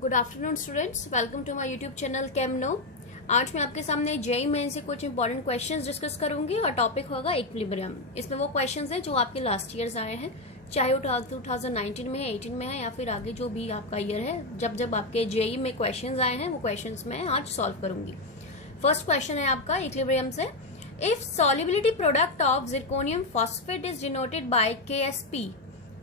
Good afternoon students, welcome to my YouTube channel केमनो। आज मैं आपके सामने जेईई मेन से कुछ इंपॉर्टेंट क्वेश्चंस डिस्कस करूंगी और टॉपिक होगा इक्विलिब्रियम। इसमें वो क्वेश्चंस हैं जो आपके लास्ट ईयर्स आए हैं, चाहे वो 2019 में है, 18 में है या फिर आगे जो भी आपका ईयर है, जब जब आपके जेईई में क्वेश्चंस आए हैं वो क्वेश्चंस मैं आज सॉल्व करूंगी। फर्स्ट क्वेश्चन है आपका इक्विलिब्रियम से। If solubility product of zirconium phosphate is denoted by KSP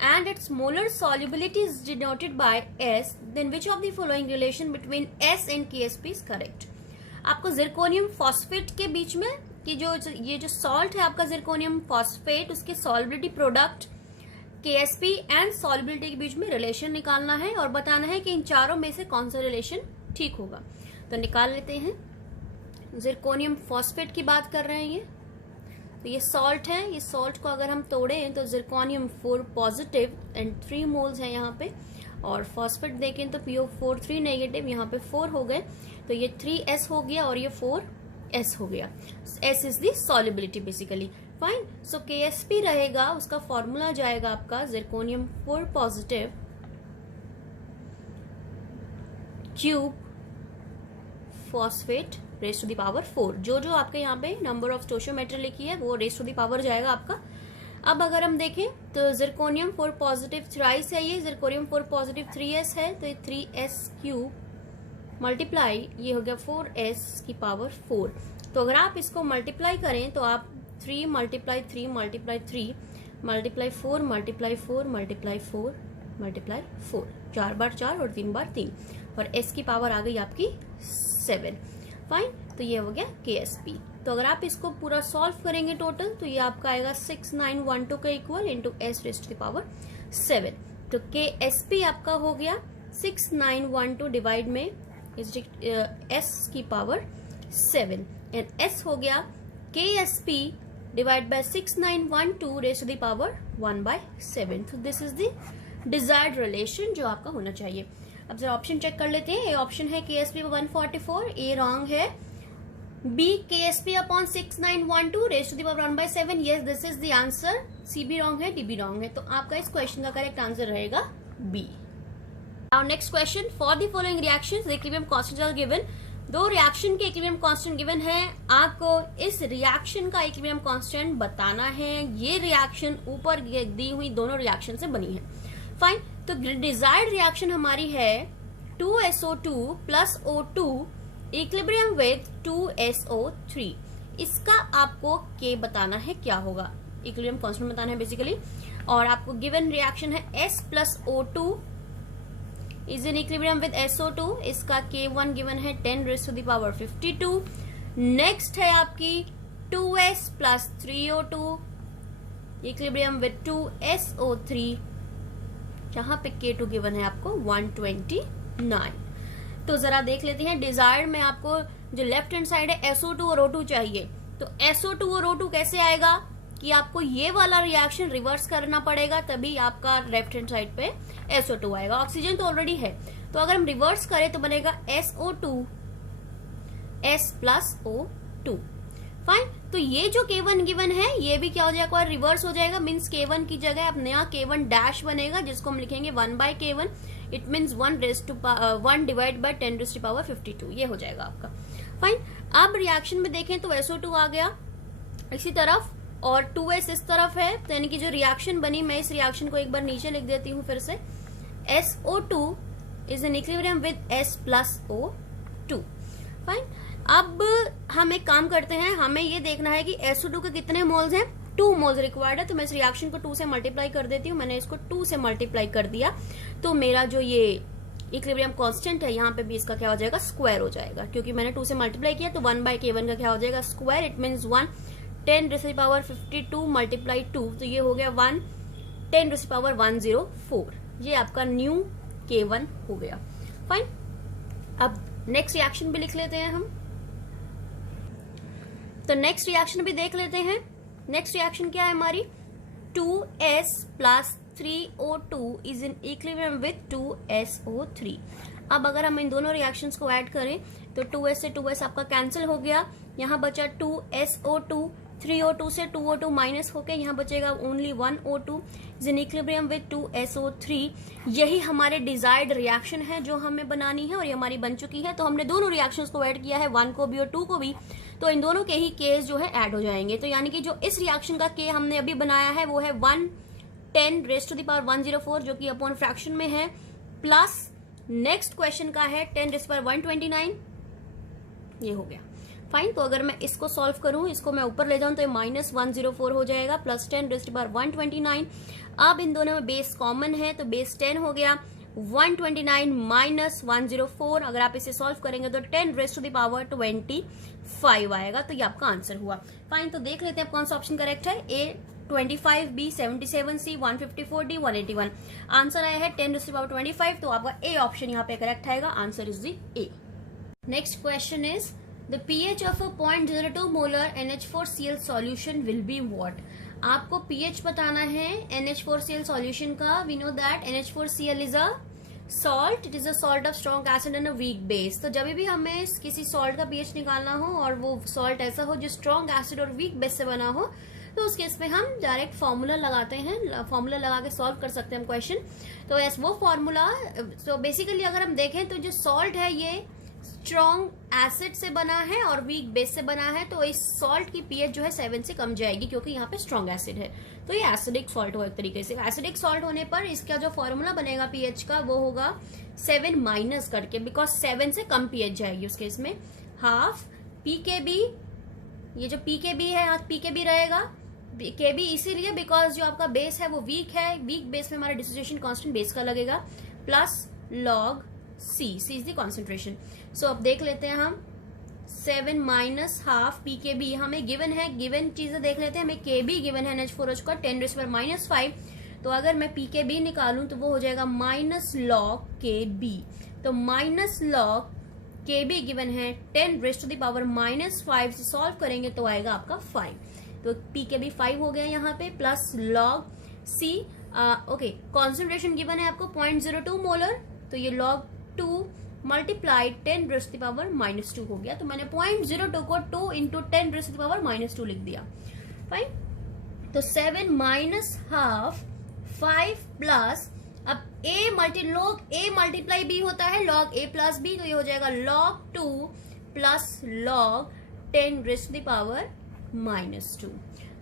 and its molar solubility is denoted by S, then which of the following relation between S and KSP is correct? आपको zirconium phosphate के बीच में कि ये जो salt है आपका zirconium phosphate, उसके solubility product KSP and solubility के बीच में रिलेशन निकालना है और बताना है कि इन चारों में से कौन सा रिलेशन ठीक होगा। तो निकाल लेते हैं। जिरकोनियम फॉस्फेट की बात कर रहे हैं ये, तो ये सॉल्ट है। ये सॉल्ट को अगर हम तोड़ें तो जिरकोनियम 4 पॉजिटिव एंड 3 मोल्स है यहाँ पे, और फॉस्फेट देखें तो PO4 3 नेगेटिव, यहाँ पे 4 हो गए, तो ये 3S हो गया और ये 4S हो गया। S is the solubility basically. Fine, so KSP रहेगा, उसका फॉर्मूला जाएगा आपका zirconium 4 positive cube phosphate raise to the power 4। जो आपके यहाँ पे नंबर ऑफ स्टोशियोमेट्री लिखी है वो रेस टू द पावर जाएगा आपका। अब अगर हम देखें तो जिरकोनियम 4 पॉजिटिव थ्राइस है, ये जिरकोनियम 4 पॉजिटिव 3S है, तो ये 3S क्यूब मल्टीप्लाई ये हो गया 4S की पावर 4। तो अगर आप इसको मल्टीप्लाई करें तो आप 3 multiply 3 multiply 3 multiply 4 multiply 4 multiply 4 multiply 4, 4 बार 4 और 3 बार 3, और S की पावर आ गई आपकी 7। फाइन, तो ये हो गया KSP। तो अगर आप इसको पूरा सॉल्व करेंगे टोटल तो ये आपका आएगा 6912 का इक्वल इंटू S रेस्ट की पावर 7। तो KSP आपका हो गया 6912 डिवाइड में S की पावर 7 एंड S हो गया KSP डिवाइड बाय 6912 रेस्ट की पावर 1/7। तो this is the desired relation जो आपका होना चाहिए। अब जरा ऑप्शन चेक कर लेते हैं। ए ऑप्शन है KSP 144, ए रॉन्ग है। B KSP upon 6912 raise to the power 1/7, yes this is the answer. C भी रॉन्ग है, डी भी रॉन्ग है, तो आपका इस क्वेश्चन का करेक्ट आंसर रहेगा B. Now next question, for the following reactions equilibrium constant are given. दो रिएक्शन के इक्विलिब्रियम कांस्टेंट गिवन है, आपको इस रिएक्शन का इक्विलिब्रियम कांस्टेंट बताना है। ये रिएक्शन ऊपर दी हुई दोनों रिएक्शन से बनी है। फाइन, तो डिजायर्ड रिएक्शन हमारी है 2SO2 plus O2 equilibrium with 2SO3। इसका आपको K बताना है क्या होगा, इक्विलिब्रियम कांस्टेंट बताना है बेसिकली। और आपको गिवन रिएक्शन है S plus O2 is in equilibrium with SO2, इसका K1 गिवन है 10 raise to the power 52। Next है आपकी 2S plus 3O2 equilibrium with 2SO3, जहां पे K2 गिवन है आपको 129। तो जरा देख लेते हैं डिजायर्ड में आपको जो लेफ्ट हैंड साइड है SO2 और O2 चाहिए। तो SO2 और O2 कैसे आएगा कि आपको ये वाला रिएक्शन रिवर्स करना पड़ेगा, तभी आपका लेफ्ट हैंड साइड पे SO2 आएगा। ऑक्सीजन तो ऑलरेडी है, तो अगर हम रिवर्स करें तो बनेगा SO2 S plus O2। Fine, तो ये जो K1 गिवन है ये भी क्या हो जाएगा, रिवर्स हो जाएगा। मीन्स K1 की जगह अब नया K1 डैश बनेगा, जिसको हम लिखेंगे 1/K1। It means 1 divide by 10 raise to power 52, ये हो जाएगा आपका। फाइन, अब रिएक्शन में देखें तो SO2 आ गया इसी तरफ और 2S इस तरफ है, तो यानी कि जो रिएक्शन बनी, मैं इस रिएक्शन को एक बार नीचे लिख देती हूँ फिर से। SO2 is an equilibrium with S plus O2। Fine, अब हम एक काम करते हैं, हमें ये देखना है कि SO2 के कितने मोल्स हैं। 2 मोल्स रिक्वायर्ड है, तो मैं इस रिएक्शन को 2 से मल्टीप्लाई कर देती हूँ। मैंने इसको 2 से मल्टीप्लाई कर दिया, तो मेरा जो ये इक्विलिब्रियम कांस्टेंट है यहाँ पे भी इसका क्या हो जाएगा, स्क्वायर हो जाएगा। क्योंकि मैंने 2 से मल्टीप्लाई किया तो 1/K1 का क्या हो जाएगा, square. It means 1 10 raise to power 52 multiply 2, तो ये हो गया 1 10 रेज़ टू पावर 104। ये आपका न्यू K1 हो गया। फाइन, अब नेक्स्ट रिएक्शन भी लिख लेते हैं हम। तो नेक्स्ट रिएक्शन भी देख लेते हैं। नेक्स्ट रिएक्शन क्या है हमारी, 2S plus 3O2 is in equilibrium with 2SO3। अब अगर हम इन दोनों रिएक्शंस को ऐड करें तो 2S से 2S आपका कैंसिल हो गया, यहाँ बचा 2SO2, 3O2 से 2O2 माइनस होके यहाँ बचेगा only 1O2 is in equilibrium with 2SO3। यही हमारे डिजायर्ड रिएक्शन है जो हमें बनानी है और ये हमारी बन चुकी है। तो हमने दोनों रिएक्शंस को ऐड किया है, 1 को भी और 2 को भी, तो इन दोनों के ही केस जो है ऐड हो जाएंगे। तो यानी कि जो इस रिएक्शन का के हमने अभी बनाया है वो है 110 रेज़ टू द पावर 104 जो कि अपॉन फ्रैक्शन में है, प्लस नेक्स्ट क्वेश्चन का है 10 रेज़ टू द पावर 129। ये हो गया फाइन। तो अगर मैं इसको सॉल्व करूं, इसको मैं ऊपर ले जाऊं तो ये -104 हो जाएगा, plus 10 raise to the power 129। अब इन दोनों में बेस कॉमन है तो बेस 10 हो गया, 129 माइनस 104। अगर आप इसे सॉल्व करेंगे तो 10 रेज़ टू द पावर 25 आएगा। तो ये आपका आंसर हुआ। फाइन, तो देख लेते हैं कौन सा ऑप्शन करेक्ट है। ए 25, बी 77, सी 154, डी 181। आंसर आया है 10 रेज़ टू द पावर 25। तो आपका ए ऑप्शन यहाँ पे करेक्ट आएगा। Answer is the A. Next question is the pH of a 0.02 molar NH4Cl solution will be what? आपको pH बताना है NH4Cl solution का। We know that NH4Cl is a salt. It is a salt of strong acid and a weak base. तो जब भी हमें किसी salt का pH निकालना हो और वो salt ऐसा हो जो strong acid और weak base से बना हो, तो उस केस में हम डायरेक्ट फॉर्मूला लगाते हैं, फॉर्मूला लगा के सॉल्व कर सकते हैं क्वेश्चन। तो यस, वो फॉर्मूला, तो बेसिकली अगर हम देखें तो जो सॉल्ट है ये स्ट्रॉन्ग एसिड से बना है और वीक बेस से बना है, तो इस सॉल्ट की पीएच जो है 7 से कम जाएगी क्योंकि यहाँ पे स्ट्रॉन्ग एसिड है। तो ये एसिडिक सॉल्ट हो एक तरीके से। एसिडिक सॉल्ट होने पर इसका जो फॉर्मूला बनेगा पीएच का वो होगा 7 माइनस करके, बिकॉज 7 से कम पीएच जाएगी उसके इसमें। हाफ पीकेबी, ये जो पीकेबी है पीकेबी रहेगा, केबी इसीलिए बिकॉज जो आपका बेस है वो वीक है, वीक बेस में हमारा डिसोसिएशन कांस्टेंट बेस का लगेगा, plus log C is the concentration. So अब देख लेते हैं हम 7 minus half P K B हमें गिवन है, गिवन चीजें देख लेते हैं। हमें के बी गिवन है NH4OH का 10 रेज़ टू द पावर -5। तो अगर मैं पी के बी निकालूं तो वो हो जाएगा माइनस लॉग के बी। तो माइनस लॉग के बी गिवन है 10 रेज़ टू द पावर -5 से सॉल्व करेंगे तो आएगा आपका 5। तो पी के बी 5 हो गया यहाँ पे, plus log C. Okay, concentration given है आपको 0.02 मोलर, तो ये log 2 multiplied 10 raise to the power -2 हो गया। तो मैंने 0.02 को 2 into 10 raise to the power -2 लिख दिया। फाइन, तो 7 माइनस हाफ 5 प्लस, अब लॉग ए मल्टीप्लाई बी होता है, लॉग ए प्लस बी, तो ये हो जाएगा log 2 plus log 10 raise to the power -2।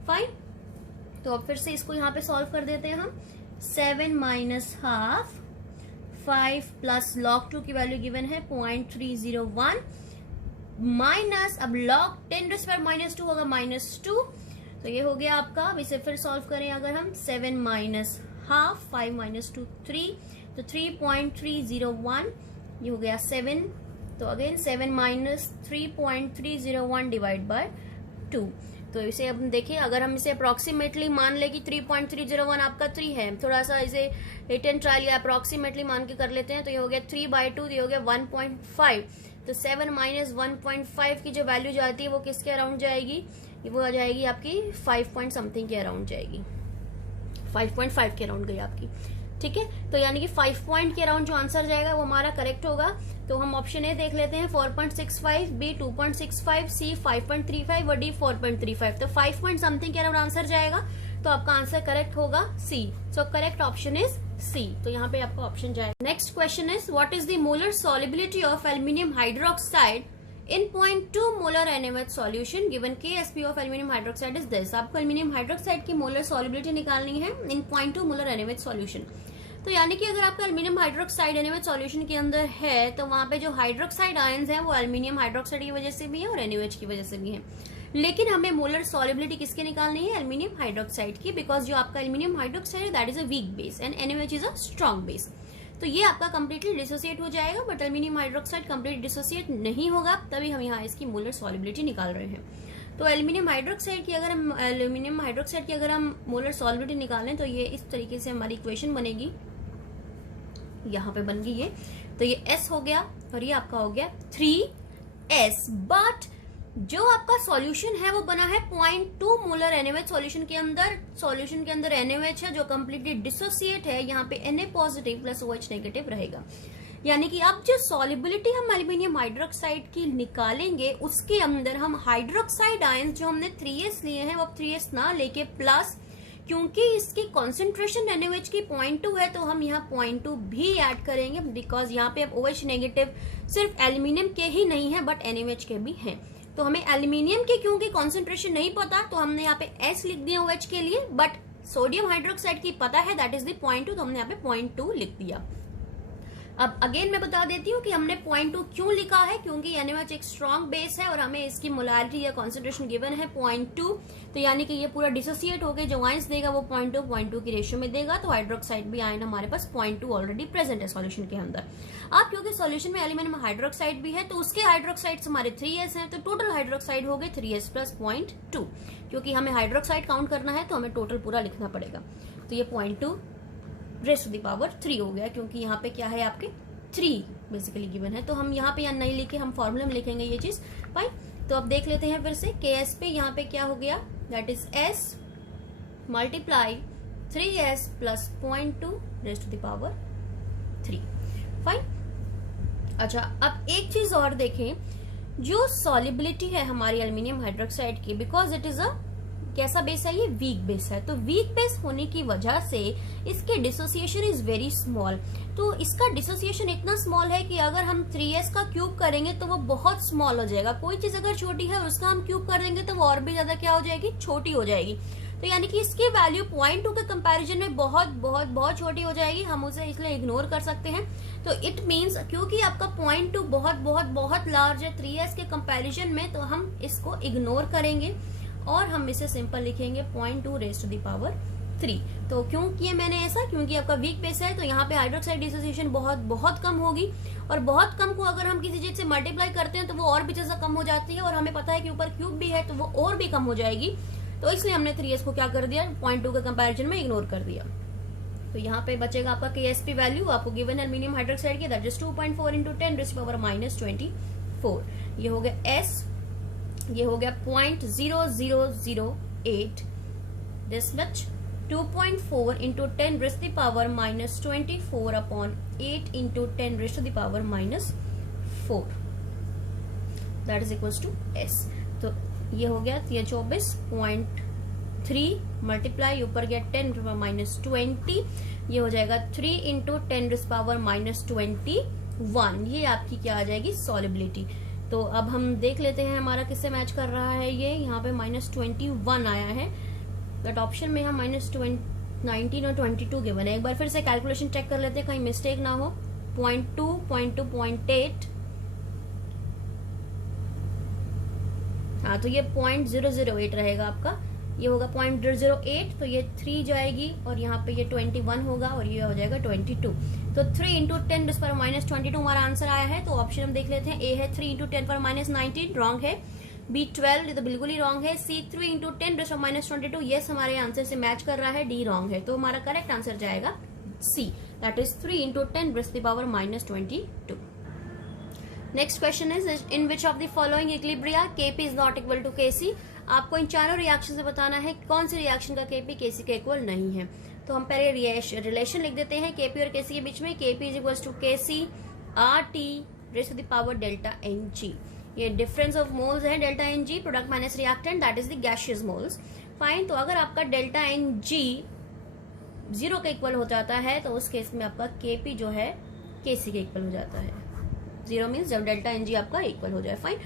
Fine, तो अब फिर से इसको यहाँ पे सॉल्व कर देते हैं हम। 7 माइनस हाफ 5 प्लस लॉग 2 की वैल्यू गिवन है 0.301 माइनस, अब log 10 raise to the power -2 होगा -2। तो ये हो गया आपका। अब इसे फिर सॉल्व करें अगर हम, 7 माइनस हाफ 5 माइनस 2 3, तो 3.301, ये हो गया 7। तो अगेन 7 माइनस 3.301 डिवाइड बाय 2। तो इसे अब देखिए, अगर हम इसे अप्रोक्सीमेटली मान ले कि 3.301 आपका 3 है, थोड़ा सा इसे हिट एंड ट्रायल या अप्रोक्सीमेटली मान के कर लेते हैं, तो ये हो गया 3/2, ये हो गया 1.5। तो 7 माइनस 1.5 की जो वैल्यू जाती है वो किसके अराउंड जाएगी, वो आ जाएगी आपकी 5 पॉइंट समथिंग के अराउंड जाएगी, 5.5 के अराउंड गई आपकी। ठीक है, तो यानी कि 5 पॉइंट के अराउंड जो आंसर जाएगा वो हमारा करेक्ट होगा। तो हम ऑप्शन ए देख लेते हैं, 4.65, बी 2.65, सी 5.35 और डी 4.35। तो 5 पॉइंट समथिंग के अराउंड आंसर जाएगा, तो आपका आंसर करेक्ट होगा C. So correct option is C. तो यहाँ पे आपका ऑप्शन जाएगा। Next question is, what is the molar solubility of aluminium hydroxide in 0.2 molar NaOH solution given KSP of aluminium hydroxide is this। आपको aluminium hydroxide की molar solubility निकालनी है इन 0.2 molar NaOH solution. तो यानी कि अगर आपका एल्यूमिनियम हाइड्रोक्साइड NaOH सॉल्यूशन के अंदर है, तो वहां पे जो हाइड्रोक्साइड आयंस हैं वो एल्यूमिनियम हाइड्रोक्साइड की वजह से भी है और NaOH की वजह से भी है। लेकिन हमें मोलर सॉलिबिलिटी किसके निकालनी है, एल्यूमिनियम हाइड्रोक्साइड की, बिकॉज जो आपका एल्यूमिनियम हाइड्रोक्साइड है that is a weak base and NaOH is a strong base. तो ये आपका कंप्लीटली डिसोसिएट हो जाएगा, but aluminium hydroxide complete dissociate नहीं होगा, तभी हम यहाँ इसकी मोलर सॉलिबिलिटी निकाल रहे हैं। तो एल्यूमिनियम हाइड्रोक्साइड की अगर हम मोलर सॉलिबिलिटी निकालें तो ये इस तरीके से हमारी इक्वेशन बनेगी, यहाँ पे बन गई ये। तो ये S हो गया और ये आपका हो गया 3S, बट जो आपका सॉल्यूशन है वो बना है 0.2 मोलर NaOH सॉल्यूशन के अंदर NaOH है जो कंप्लीटली डिसोसिएट है। यहाँ पे Na positive plus OH negative रहेगा। यानी कि अब जो सॉलिबिलिटी हम एल्यूमिनियम हाइड्रोक्साइड की निकालेंगे उसके अंदर हम हाइड्रोक्साइड आयंस जो हमने 3s लिए हैं वो 3s ना लेके प्लस, क्योंकि इसकी कॉन्सेंट्रेशन NaOH की 0.2 है तो हम यहाँ 0.2 भी ऐड करेंगे, बिकॉज यहाँ पे अब OH नेगेटिव सिर्फ एल्यूमिनियम के ही नहीं है बट NaOH के भी हैं। तो हमें एल्यूमिनियम की क्योंकि कॉन्सेंट्रेशन नहीं पता तो हमने यहाँ पे S लिख दिया OH के लिए, बट सोडियम हाइड्रोक्साइड की पता है दैट इज द 0.2, तो हमने यहाँ पे 0.2 लिख दिया। अब अगेन मैं बता देती हूँ कि हमने 0.2 क्यों लिखा है, क्योंकि NaOH एक स्ट्रॉन्ग बेस है और हमें इसकी मोलारिटी या कॉन्सेंट्रेशन गिवन है 0.2, तो यानी कि ये पूरा डिसोसिएट होकर जो आयंस देगा वो 0.2 की रेशियो में देगा, तो हाइड्रोक्साइड भी आयन हमारे पास 0.2 ऑलरेडी प्रेजेंट है सॉल्यूशन के अंदर। अब क्योंकि सॉल्यूशन में एल्यूमिनियम हाइड्रोक्साइड भी है तो उसके हाइड्रोक्साइड्स हमारे 3s हैं, तो टोटल हाइड्रोक्साइड हो गए 3s प्लस 0.2, क्योंकि हमें हाइड्रोक्साइड काउंट करना है तो हमें टोटल पूरा लिखना पड़ेगा। तो ये 0.2 रेज़ टू द पावर 3 हो गया, क्योंकि यहाँ पे क्या है आपके 3 बेसिकली गिवन है, तो हम यहाँ पे नहीं लिखे, हम फॉर्मूला में लिखेंगे ये चीज। फाइन, तो अब देख लेते हैं फिर से KS पे यहाँ पे क्या हो गया, that is S multiply 3s plus 0.2 raise to the power 3। Fine, अच्छा अब एक चीज और देखें, जो सॉलिबिलिटी है हमारी एल्यूमिनियम हाइड्रोक्साइड की, बिकॉज इट इज अ कैसा बेस है, ये वीक बेस है, तो वीक बेस होने की वजह से इसके डिसोसिएशन इज वेरी स्मॉल। तो इसका डिसोसिएशन इतना स्मॉल है कि अगर हम 3s का क्यूब करेंगे तो वो बहुत स्मॉल हो जाएगा। कोई चीज अगर छोटी है उसका हम क्यूब कर देंगे तो वो और भी ज्यादा क्या हो जाएगी, छोटी हो जाएगी। तो यानी कि इसकी वैल्यू 0.2 के कंपैरिजन में बहुत बहुत बहुत छोटी हो जाएगी, हम उसे इसलिए इग्नोर कर सकते हैं। तो इट मींस क्योंकि आपका 0.2 बहुत बहुत बहुत लार्ज है 3s के कंपैरिजन में, तो हम इसको इग्नोर करेंगे और हम इसे सिंपल लिखेंगे 0.2 रेज़ टू द पावर 3। तो क्यों किया मैंने ऐसा, क्योंकि आपका वीक बेस है तो यहाँ पे हाइड्रोक्साइड डिसोसिएशन बहुत बहुत कम होगी, और बहुत कम को अगर हम किसी चीज से मल्टीप्लाई करते हैं तो वो और भी ज्यादा कम हो जाती है, और हमें पता है कि ऊपर क्यूब भी है तो वो और भी कम हो जाएगी। तो इसलिए हमने 3s को क्या कर दिया, 0.2 के कंपेरिजन में इग्नोर कर दिया। तो यहाँ पे बचेगा आपका KSP वैल्यू, आपको गिवन एल्यूमिनियम हाइड्रोक्साइड की, that is 2.4 × 10 raise to the power -24। ये हो गया S, ये हो गया 0.0008, this much 2.4 × 10 raise to the power -24 upon 8 × 10 raise to the power -4, that is equals to S। तो ये हो गया 24.3 मल्टीप्लाई ऊपर गया 10 × -20, ये हो जाएगा 3 × 10 रेज़ टू द पावर -21। ये आपकी क्या आ जाएगी, सॉलिबिलिटी। तो अब हम देख लेते हैं हमारा किससे मैच कर रहा है, ये यहाँ पे -21 आया है, बट ऑप्शन में हम -19 और 22 गिवन है। एक बार फिर से कैलकुलेशन चेक कर लेते हैं कहीं मिस्टेक ना हो। 0.2, 0.2, 0.8, हाँ तो ये 0.008 रहेगा आपका, ये होगा 0.008, तो ये 3 जाएगी और यहाँ पे ये 21 होगा और ये हो जाएगा 22। तो 3 × 10 रेज़ टू द पावर -22 हमारा आंसर आया है। तो ऑप्शन हम देख लेते हैं, A है 3 × 10 पावर -19, रॉन्ग है। B 12, ये तो बिल्कुल ही रॉन्ग है। C 3 × 10 raise to the power -22, yes हमारे आंसर से मैच कर रहा है, D रॉन्ग है। तो हमारा करेक्ट आंसर जाएगा C, that is 3 × 10 raise to the power -22। Next question is, in which of the following equilibria Kp is not equal to Kc। आपको इन चारों रिएक्शन से बताना है कौन सी रिएक्शन का Kp Kc के इक्वल नहीं है। तो हम पहले रिलेशन लिख देते हैं Kp और Kc के बीच में। Kp is equal to Kc RT raise to the power delta Ng। ये डिफरेंस ऑफ मोल्स है डेल्टा Ng, product minus reactant, that is the gaseous moles. Fine, तो अगर आपका डेल्टा Ng 0 के इक्वल हो जाता है तो उस केस में आपका Kp जो है Kc के इक्वल हो जाता है। 0 मीन्स जब डेल्टा Ng आपका इक्वल हो जाए। फाइन,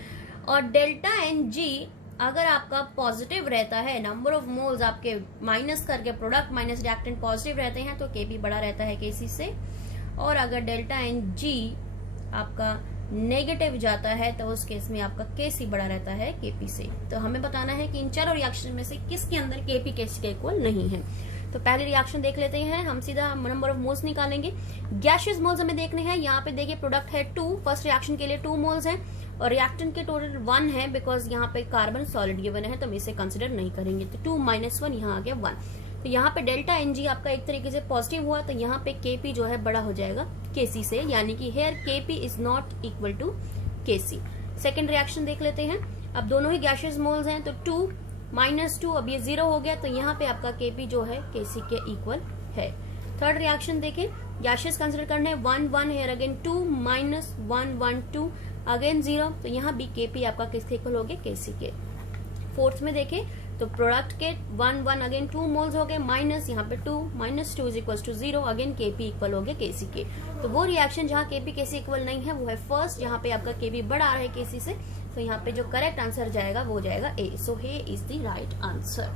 और डेल्टा Ng अगर आपका पॉजिटिव रहता है, नंबर ऑफ मोल्स आपके माइनस करके प्रोडक्ट माइनस रिएक्टेंट पॉजिटिव रहते हैं तो Kp बड़ा रहता है Kc से, और अगर डेल्टा Ng आपका नेगेटिव जाता है तो उस केस में आपका Kc बड़ा रहता है Kp से। तो हमें बताना है कि इन चारों रिएक्शन में से किसके अंदर Kp Kc के इक्वल नहीं है। तो पहले रिएक्शन देख लेते हैं, हम सीधा नंबर ऑफ मोल्स निकालेंगे। गैसियस मोल्स हमें देखने हैं, यहाँ पे देखिए प्रोडक्ट है 2, फर्स्ट रिएक्शन के लिए 2 मोल्स हैं और रिएक्टेंट के टोटल 1 है, बिकॉज यहाँ पे कार्बन सॉलिड गिवन है तो हम इसे कंसिडर नहीं करेंगे। तो 2 - 1 यहाँ आ गया 1। तो यहाँ पे डेल्टा Ng आपका एक तरीके से पॉजिटिव हुआ, तो यहाँ पे Kp जो है बड़ा हो जाएगा Kc से, यानी कि here Kp is not equal to Kc। Second reaction देख लेते हैं, अब दोनों ही गैसियस मोल्स हैं तो 2 - 2, अब ये 0 हो गया, तो यहाँ पे आपका Kp जो है Kc के इक्वल है। थर्ड रिएक्शन देखें, गैसेस कंसिडर करने 1 1 हेयर अगेन 2 माइनस 1 1 2 अगेन 0, तो यहाँ भी केपी आपका किसके इक्वल हो गए, केसी के। फोर्थ में देखें तो प्रोडक्ट के 1 1 अगेन 2 मोल्स हो गए, माइनस यहाँ पे 2 minus 2 is equal to 0, again KP equal हो गए केसी के। तो वो रिएक्शन जहाँ केपी केसी इक्वल नहीं है वो है फर्स्ट, जहाँ पे आपका केपी बड़ा आ रहा है केसी से, तो यहाँ पे जो करेक्ट आंसर जाएगा वो जाएगा ए। सो हे इज द राइट आंसर।